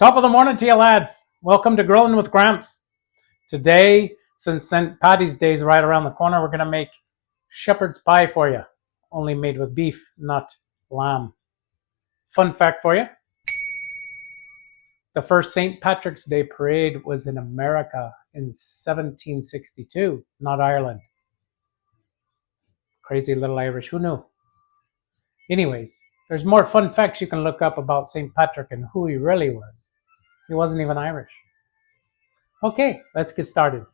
Top of the morning to you, lads. Welcome to Grilling with Gramps. Today, since St. Paddy's Day is right around the corner, we're going to make shepherd's pie for you. Only made with beef, not lamb. Fun fact for you. The first St. Patrick's Day parade was in America in 1762, not Ireland. Crazy little Irish, who knew? Anyways, there's more fun facts you can look up about St. Patrick and who he really was. He wasn't even Irish. Okay, let's get started.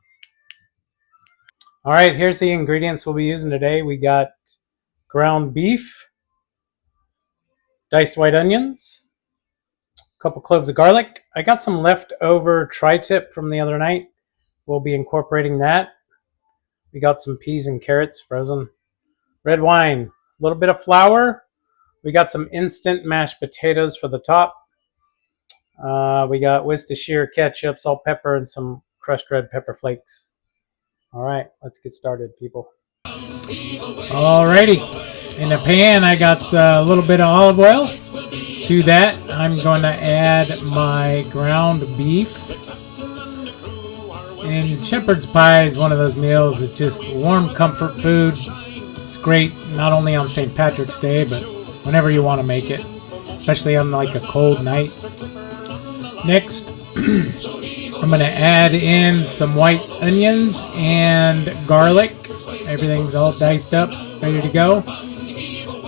All right, here's the ingredients we'll be using today. We got ground beef, diced white onions, a couple cloves of garlic. I got some leftover tri-tip from the other night. We'll be incorporating that. We got some peas and carrots frozen. Red wine, a little bit of flour. We got some instant mashed potatoes for the top. We got Worcestershire ketchup, salt, pepper, and some crushed red pepper flakes. All right, let's get started, people. Alrighty, in the pan I got a little bit of olive oil. To that, I'm going to add my ground beef. And shepherd's pie is one of those meals that's just warm comfort food. It's great not only on St. Patrick's Day, but whenever you want to make it, especially on like a cold night. Next, I'm going to add in some white onions and garlic. Everything's all diced up, ready to go.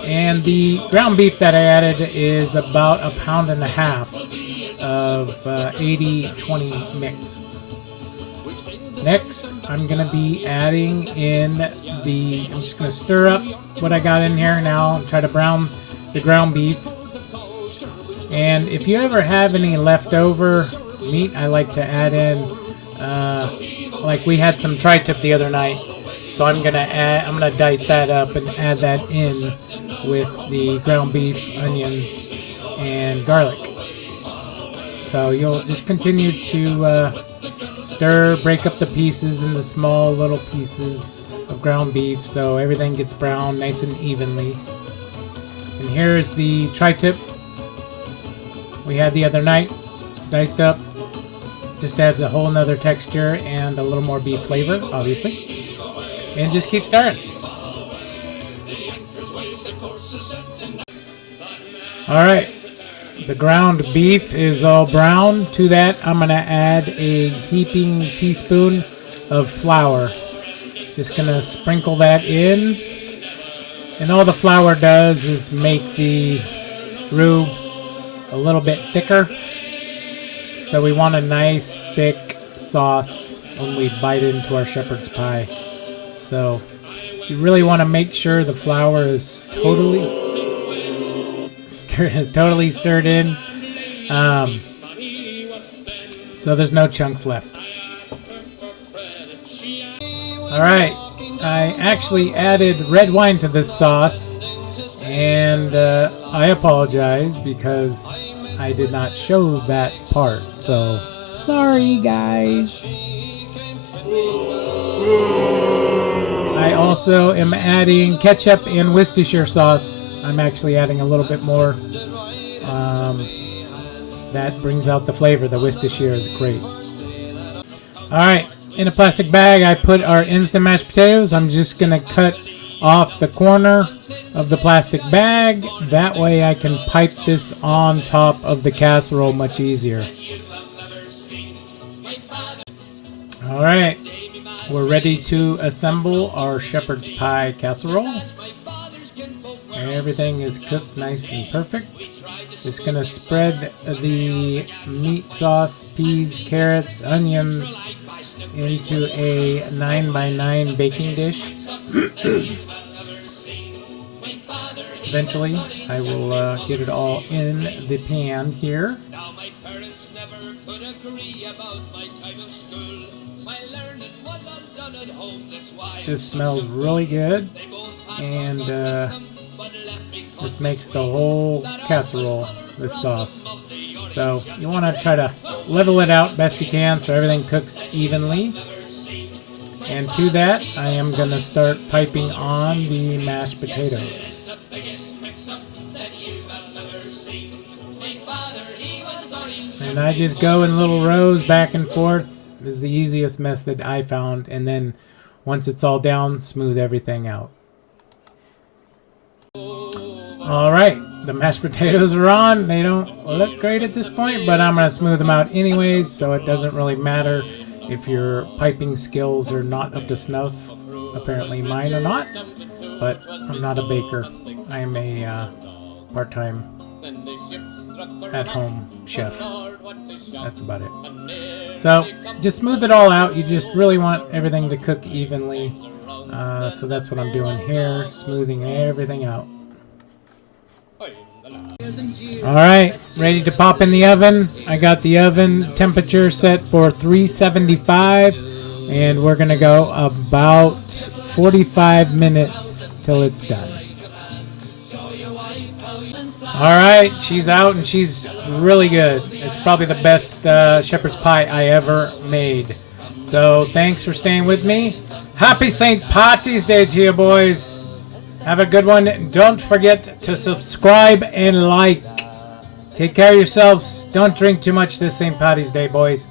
And the ground beef that I added is about 1.5 pounds of 80-20 mix. Next, I'm going to be adding in I'm just going to stir up what I got in here now and try to brown the ground beef. And if you ever have any leftover meat, I like to add in, like we had some tri-tip the other night, so I'm gonna dice that up and add that in with the ground beef, onions, and garlic. So you'll just continue to stir, break up the pieces into small little pieces of ground beef so everything gets brown nice and evenly. And here's the tri-tip we had the other night, diced up. Just adds a whole nother texture and a little more beef flavor, obviously. And just keep stirring. Alright, the ground beef is all brown. To that, I'm going to add a heaping teaspoon of flour. Just going to sprinkle that in. And all the flour does is make the roux a little bit thicker. So we want a nice thick sauce when we bite into our shepherd's pie. So you really want to make sure the flour is totally stirred in, so there's no chunks left. All right, I actually added red wine to this sauce, and I apologize because I did not show that part, so sorry guys. I also am adding ketchup and Worcestershire sauce. I'm actually adding a little bit more. That brings out the flavor. The Worcestershire is great. Alright, in a plastic bag I put our instant mashed potatoes. I'm just going to cut off the corner of the plastic bag. That way I can pipe this on top of the casserole much easier. Alright, we're ready to assemble our shepherd's pie casserole. Everything is cooked nice and perfect. Just gonna spread the meat sauce, peas, carrots, onions into a 9x9 baking dish. Eventually, I will get it all in the pan here. It just smells really good, and this makes the whole casserole, this sauce. So you want to try to level it out best you can so everything cooks evenly. And to that, I am going to start piping on the mashed potatoes. And And I just go in little rows back and forth. This is the easiest method I found. And then once it's all down, smooth everything out. Alright, the mashed potatoes are on. They don't look great at this point, but I'm going to smooth them out anyways, so it doesn't really matter if your piping skills are not up to snuff. Apparently mine are not, but I'm not a baker. I'm a part-time at-home chef. That's about it. So just smooth it all out. You just really want everything to cook evenly. So that's what I'm doing here, smoothing everything out. Alright, ready to pop in the oven. I got the oven temperature set for 375, and we're going to go about 45 minutes till it's done. Alright, she's out and she's really good. It's probably the best shepherd's pie I ever made. So thanks for staying with me. Happy St. Paddy's Day to you, boys. Have a good one. Don't forget to subscribe and like. Take care of yourselves. Don't drink too much this St. Paddy's Day, boys.